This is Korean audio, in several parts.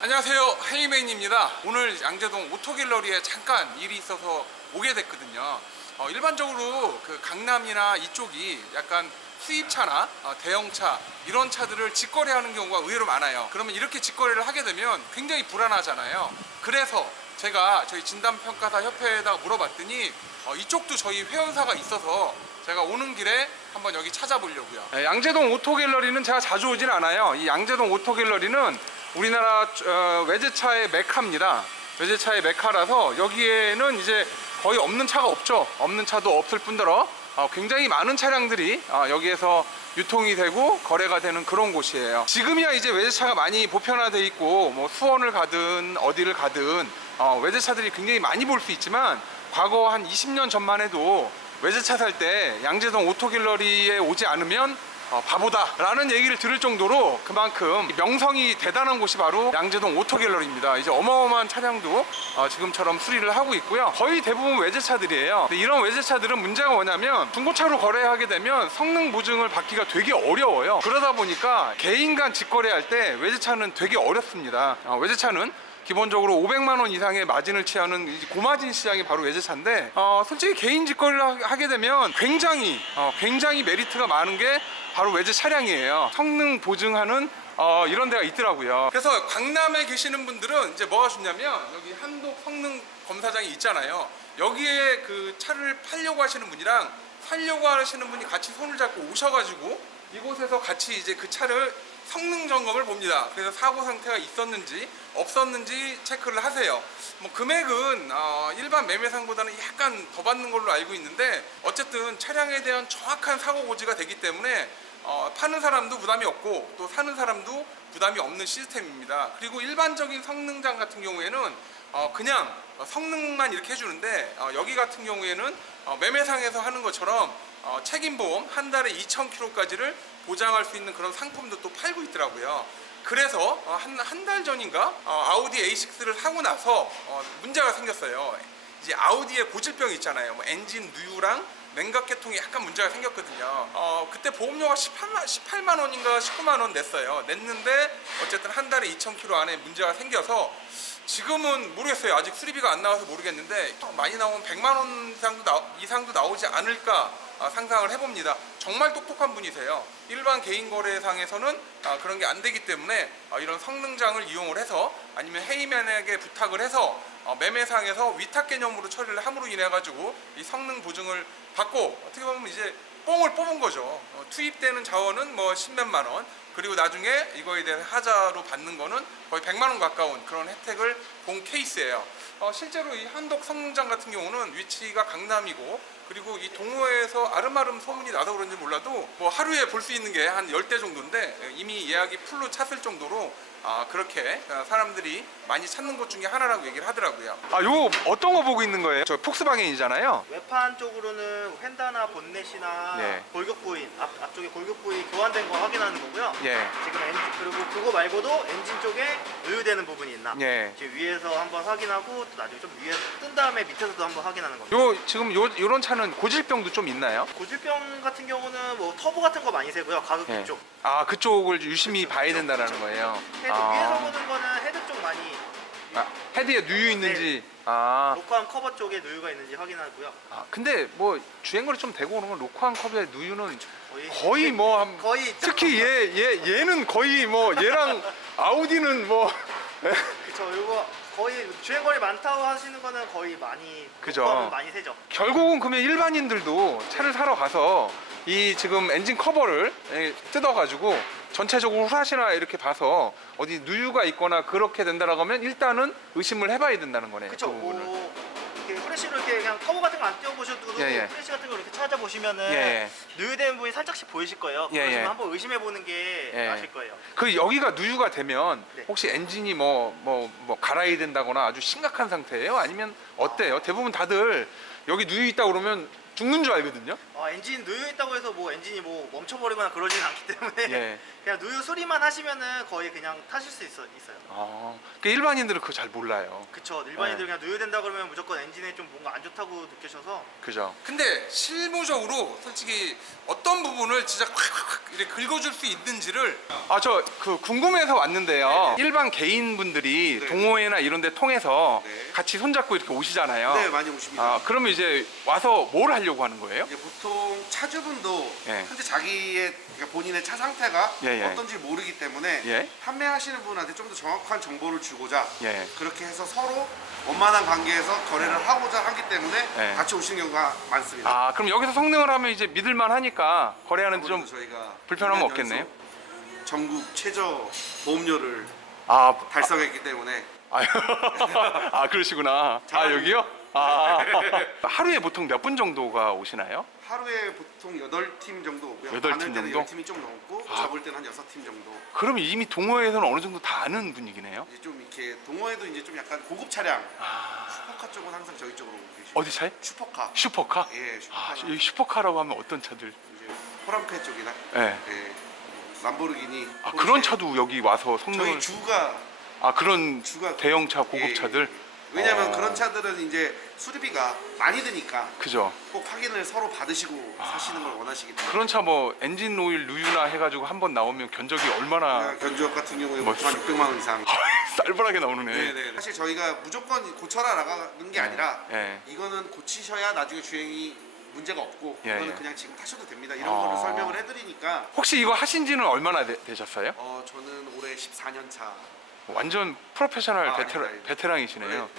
안녕하세요, 헤이맨입니다. 오늘 양재동 오토갤러리에 잠깐 일이 있어서 오게 됐거든요. 일반적으로 그 강남이나 이쪽이 약간 수입차나 대형차 이런 차들을 직거래하는 경우가 의외로 많아요. 그러면 이렇게 직거래를 하게 되면 굉장히 불안하잖아요. 그래서 제가 저희 진단평가사 협회에다가 물어봤더니 이쪽도 저희 회원사가 있어서 제가 오는 길에 한번 여기 찾아보려고요. 양재동 오토갤러리는 제가 자주 오진 않아요. 이 양재동 오토갤러리는 우리나라 외제차의 메카입니다. 외제차의 메카라서 여기에는 이제 거의 없는 차가 없죠. 없는 차도 없을 뿐더러 굉장히 많은 차량들이 여기에서 유통이 되고 거래가 되는 그런 곳이에요. 지금이야 이제 외제차가 많이 보편화돼 있고 뭐 수원을 가든 어디를 가든 외제차들이 굉장히 많이 볼 수 있지만 과거 한 20년 전만 해도 외제차 살 때 양재동 오토갤러리에 오지 않으면 바보다 라는 얘기를 들을 정도로 그만큼 명성이 대단한 곳이 바로 양재동 오토갤러리입니다. 이제 어마어마한 차량도 지금처럼 수리를 하고 있고요. 거의 대부분 외제차들이에요. 근데 이런 외제차들은 문제가 뭐냐면 중고차로 거래하게 되면 성능 보증을 받기가 되게 어려워요. 그러다 보니까 개인 간 직거래할 때 외제차는 되게 어렵습니다. 외제차는 기본적으로 500만 원 이상의 마진을 취하는 고마진 시장이 바로 외제차인데 솔직히 개인 직거래를 하게 되면 굉장히 메리트가 많은 게 바로 외제 차량이에요. 성능 보증하는 이런 데가 있더라고요. 그래서 강남에 계시는 분들은 이제 뭐가 좋냐면 여기 한독 성능 검사장이 있잖아요. 여기에 그 차를 팔려고 하시는 분이랑 살려고 하시는 분이 같이 손을 잡고 오셔가지고 이곳에서 같이 이제 그 차를 성능 점검을 봅니다. 그래서 사고 상태가 있었는지 없었는지 체크를 하세요. 뭐 금액은 일반 매매상보다는 약간 더 받는 걸로 알고 있는데 어쨌든 차량에 대한 정확한 사고 고지가 되기 때문에 파는 사람도 부담이 없고 또 사는 사람도 부담이 없는 시스템입니다. 그리고 일반적인 성능장 같은 경우에는 그냥 성능만 이렇게 해주는데 여기 같은 경우에는 매매상에서 하는 것처럼 책임보험 한 달에 2,000km까지를 보장할 수 있는 그런 상품도 또 팔고 있더라고요. 그래서 한 달 전인가 아우디 A6를 사고 나서 문제가 생겼어요. 이제 아우디의 고질병이 있잖아요. 뭐 엔진 누유랑 냉각 계통에 약간 문제가 생겼거든요. 그때 보험료가 18만 원인가 19만 원 냈어요. 냈는데 어쨌든 한 달에 2,000km 안에 문제가 생겨서 지금은 모르겠어요. 아직 수리비가 안 나와서 모르겠는데 많이 나오면 100만 원 이상도 나오지 않을까 상상을 해봅니다. 정말 똑똑한 분이세요. 일반 개인 거래상에서는 그런 게 안 되기 때문에 이런 성능장을 이용을 해서 아니면 헤이맨에게 부탁을 해서 매매상에서 위탁 개념으로 처리를 함으로 인해 가지고 이 성능 보증을 받고 어떻게 보면 이제 뽕을 뽑은 거죠. 투입되는 자원은 뭐 10몇만 원, 그리고 나중에 이거에 대한 하자로 받는 거는 거의 100만 원 가까운 그런 혜택을 본 케이스예요. 실제로 이 한독 성능장 같은 경우는 위치가 강남이고 그리고 이 동호회에서 아름아름 소문이 나서 그런지 몰라도 뭐 하루에 볼 수 있는 게 한 10대 정도인데 이미 예약이 풀로 찼을 정도로 그렇게 사람들이 많이 찾는 곳 중에 하나라고 얘기를 하더라고요. 요거 어떤 거 보고 있는 거예요? 저 폭스바겐이잖아요. 외판 쪽으로는 휀다나 본넷이나 네. 골격 부인 앞쪽에 골격 부위 교환된 거 확인하는 거고요. 예. 지금 엔진 그리고 그거 말고도 엔진 쪽에 누유되는 부분이 있나? 예. 지금 위에서 한번 확인하고 또 나중에 좀 위에 뜬 다음에 밑에서도 한번 확인하는 겁니다. 지금 요런 차는 고질병도 좀 있나요? 고질병 같은 경우는 뭐 터보 같은 거 많이 세고요. 가극 예. 쪽. 그쪽을 유심히 그쵸, 봐야 그쵸, 된다는 그쵸. 거예요. 헤드 위에서 보는 거는 헤드 쪽 많이 헤드에 누유 있는지. 로커암 커버 쪽에 누유가 있는지 확인하고요. 근데 뭐 주행거리 좀 되고 그러면 로커한 컵의 누유는 거의 거의 뭐 거의 특히 얘는 거의 뭐 얘랑 아우디는 뭐 그쵸. 이거 거의 주행거리 많다고 하시는 거는 거의 많이 그죠. 로커암은 많이 세죠. 결국은 그러면 일반인들도 차를 사러 가서 이 지금 엔진 커버를 뜯어가지고 전체적으로 후라시나 이렇게 봐서 어디 누유가 있거나 그렇게 된다라고 하면 일단은 의심을 해봐야 된다는 거네. 그쵸. 그 부분을. 이렇게 프레쉬로 이렇게 그냥 커버 같은 거 안 띄워보셔도 예. 프레쉬 같은 거 이렇게 찾아보시면은 예. 누유된 부분이 살짝씩 보이실 거예요. 예. 그러시면 한번 의심해보는 게 예. 나으실 거예요. 그 여기가 누유가 되면 네. 혹시 엔진이 뭐 갈아야 된다거나 아주 심각한 상태예요? 아니면 어때요? 대부분 다들 여기 누유 있다 그러면 죽는 줄 알거든요. 엔진 누유 있다고 해서 뭐 엔진이 뭐 멈춰버리거나 그러지는 않기 때문에 예. 그냥 누유 수리만 하시면은 거의 그냥 타실 수 있어요. 일반인들은 그거 잘 몰라요. 그쵸. 일반인들 그냥 누유된다 그러면 무조건 엔진에 좀 뭔가 안 좋다고 느끼셔서. 그죠. 근데 실무적으로 솔직히 어떤 부분을 진짜 콱콱콱 이렇게 긁어줄 수 있는지를 저 그 궁금해서 왔는데요. 일반 개인분들이 네. 동호회나 이런 데 통해서 네. 같이 손잡고 이렇게 오시잖아요. 네, 많이 오십니다. 그러면 이제 와서 뭘 하려고 하는 거예요? 이제 보통 차주분도 예. 현재 자기의 그러니까 본인의 차 상태가 예, 예. 어떤지 모르기 때문에 예. 판매하시는 분한테 좀 더 정확한 정보를 주고자 예. 그렇게 해서 서로 원만한 관계에서 거래를 하고자 하기 때문에 예. 같이 오시는 경우가 많습니다. 그럼 여기서 성능을 하면 이제 믿을만 하니까 거래하는데 좀 아무래도 저희가 불편함은 2년 없겠네요? 연속 전국 최저 보험료를 아, 달성했기 때문에 그러시구나. 여기요? 하루에 보통 몇 분 정도가 오시나요? 하루에 보통 8팀 정도 오고요. 8팀 많을 때는 정도? 10팀이 좀 넘고 아. 적을 때는 한 6팀 정도. 그러면 이미 동호회에서는 어느 정도 다 아는 분위기네요? 이제 좀 이렇게 동호회도 이제 좀 약간 고급 차량 슈퍼카 쪽은 항상 저희 쪽으로 오고 계시고 어디 차요? 슈퍼카. 슈퍼카? 예, 슈퍼카. 여기 슈퍼카라고 하면 어떤 차들? 이제 호랑페 쪽이나 네. 예, 람보르기니. 그런 포르쉐. 차도 여기 와서 성능을 저희 주가 그런 주가 대형차 예, 고급차들? 예. 왜냐면 그런 차들은 이제 수리비가 많이 드니까 그죠. 꼭 확인을 서로 받으시고 사시는 걸 원하시기 때문에. 그런 차 뭐 엔진 오일 누유나 해가지고 한번 나오면 견적이 얼마나 견주역 같은 경우에 뭐 보통 한 600만 원 이상. 쌀벌하게 나오네. 네네. 사실 저희가 무조건 고쳐라 나가는 게 아니라 예. 이거는 고치셔야 나중에 주행이 문제가 없고 예, 이거는 예. 그냥 지금 타셔도 됩니다. 이런 거를 설명을 해드리니까 혹시 이거 하신 지는 얼마나 되셨어요? 저는 올해 14년 차. 완전 프로페셔널 아닙니다. 베테랑이시네요.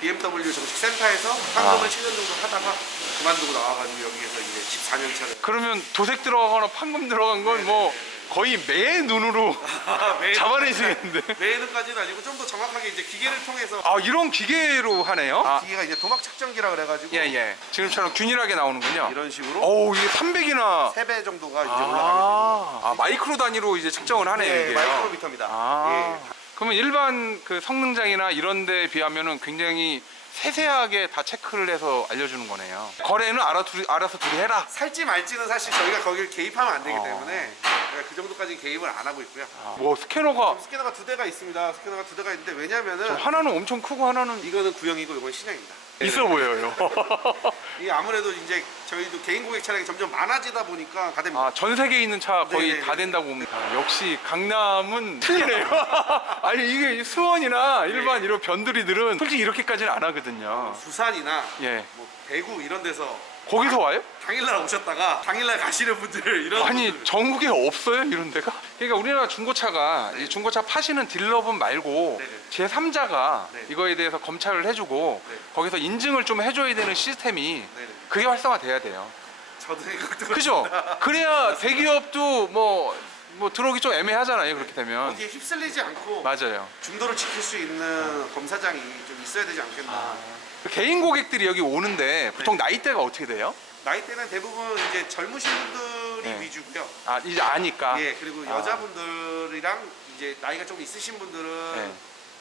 BMW 정식 센터에서 판검을 7년 정도 하다가 그만두고 나와가지고 여기에서 이제 14년 차를. 그러면 도색 들어가거나 판금 들어간 건 뭐 거의 매 눈으로 잡아내시겠는데? 매는까지는 아니고 좀 더 정확하게 이제 기계를 통해서 이런 기계로 하네요? 기계가 이제 도막 측정기라 그래가지고 예. 지금처럼 균일하게 나오는군요. 이런 식으로 어우, 이게 300이나 3배 정도가 이제 올라가게 됩니다. 마이크로 단위로 이제 측정을 하네요, 네, 이게. 마이크로미터입니다. 예. 그러면 일반 그 성능장이나 이런 데에 비하면은 굉장히 세세하게 다 체크를 해서 알려주는 거네요. 거래는 알아서 둘이 해라. 살지 말지는 사실 저희가 거기를 개입하면 안 되기 때문에 그 정도까지 개입을 안 하고 있고요. 뭐 스캐너가 스캐너가 2대가 있습니다. 스캐너가 2대가 있는데 왜냐면은 하나는 엄청 크고 하나는 이거는 구형이고 이건 신형입니다. 있어 보여요. 이게 아무래도 이제 저희도 개인 고객 차량이 점점 많아지다 보니까 다 됩니다. 전 세계에 있는 차 거의 네네네. 다 된다고 봅니다. 역시 강남은 틀리네요. 아니 이게 수원이나 일반 이런 변두리들은 솔직히 이렇게까지는 안 하거든요. 부산이나 예. 뭐 대구 이런 데서 거기서 와요? 당일날 오셨다가 당일날 가시는 분들 이런 아니 분들. 전국에 없어요 이런 데가? 그러니까 우리나라 중고차가 이 중고차 파시는 딜러분 말고 네네. 제3자가 네. 이거에 대해서 검찰을 해주고 네. 거기서 인증을 좀 해줘야 되는 시스템이 네네. 그게 활성화돼야 돼요. 저도 이거 듣고 그죠? 있습니다. 그래야 대기업도 뭐 들어오기 좀 애매하잖아요 그렇게 되면. 어디에 휩쓸리지 않고 맞아요. 중도를 지킬 수 있는 검사장이 좀 있어야 되지 않겠나. 개인 고객들이 여기 오는데 보통 나이대가 어떻게 돼요? 나이대는 대부분 이제 젊으신 분들이 네. 위주고요. 이제 아니까. 예, 그리고 여자분들이랑 이제 나이가 좀 있으신 분들은 네.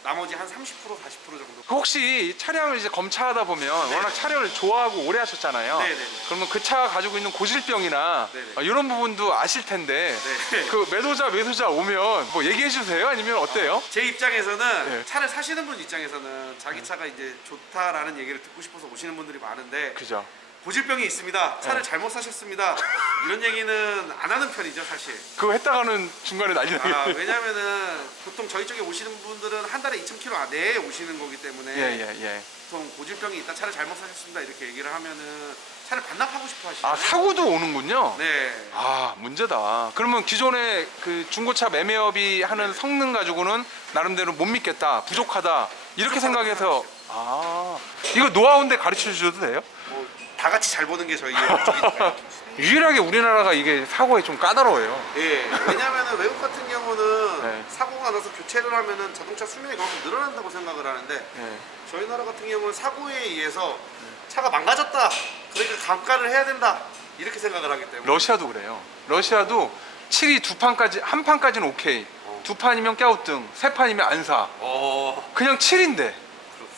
나머지 한 30% 40% 정도. 혹시 차량을 이제 검차하다 보면 워낙 차량을 좋아하고 오래 하셨잖아요. 네네네. 그러면 그 차가 가지고 있는 고질병이나 네네. 이런 부분도 아실 텐데 네. 그 매도자 오면 뭐 얘기해 주세요? 아니면 어때요? 제 입장에서는 네. 차를 사시는 분 입장에서는 자기 차가 이제 좋다라는 얘기를 듣고 싶어서 오시는 분들이 많은데 그죠? 고질병이 있습니다. 차를 네. 잘못 사셨습니다. 이런 얘기는 안 하는 편이죠, 사실. 그거 했다가는 중간에 난리 나겠네요. 왜냐면은 보통 저희 쪽에 오시는 분들은 한 달에 2,000km 내에 오시는 거기 때문에 예. 보통 고질병이 있다, 차를 잘못 사셨습니다 이렇게 얘기를 하면은 차를 반납하고 싶어 하시죠. 사고도 오는군요. 네. 문제다. 그러면 기존에 그 중고차 매매업이 하는 성능 가지고는 나름대로 못 믿겠다, 부족하다 이렇게 생각해서 이거 노하우인데 가르쳐 주셔도 돼요? 뭐 다 같이 잘 보는 게 저희의 목적이니까요. 유일하게 우리나라가 이게 사고에 좀 까다로워요. 예. 왜냐면은 외국 같은 경우는 네. 사고가 나서 교체를 하면은 자동차 수명이 그만큼 늘어난다고 생각을 하는데 네. 저희 나라 같은 경우는 사고에 의해서 차가 망가졌다. 그러니까 감가를 해야 된다. 이렇게 생각을 하기 때문에. 러시아도 그래요. 러시아도 7이 한 판까지는 오케이. 두 판이면 꺄우등, 세 판이면 안 사. 그냥 7인데.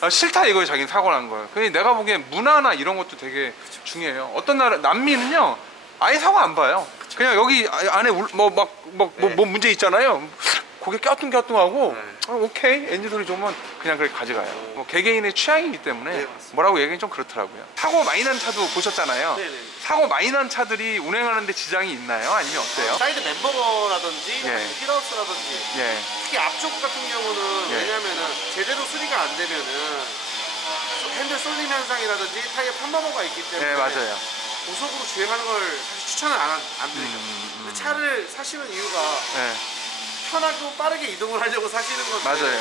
싫다 이거예요. 자기는 사고 난 거예요. 그래서 내가 보기엔 문화나 이런 것도 되게 중요해요. 어떤 나라 남미는요 아예 사고 안 봐요. 그냥 여기 안에 뭐 문제 있잖아요. 고개 갸우뚱갸우뚱하고 네. 오케이 엔진 소리 좋으면 그냥 그렇게 가져가요. 뭐 개개인의 취향이기 때문에 네, 맞습니다. 뭐라고 얘기는 좀 그렇더라고요. 사고 많이 난 차도 보셨잖아요. 네네. 사고 많이 난 차들이 운행하는데 지장이 있나요? 아니면 어때요? 사이드 멤버라든지 예. 휠하우스라든지 예, 특히 앞쪽 같은 경우는 예. 왜냐면은 제대로 수리가 안 되면은 핸들 쏠림 현상이라든지 타이어 판마모가 있기 때문에 네 맞아요. 고속으로 주행하는 걸 사실 추천을 안 드리죠. 근데 차를 사시는 이유가 네, 편하고 빠르게 이동을 하려고 사시는 건데 맞아요.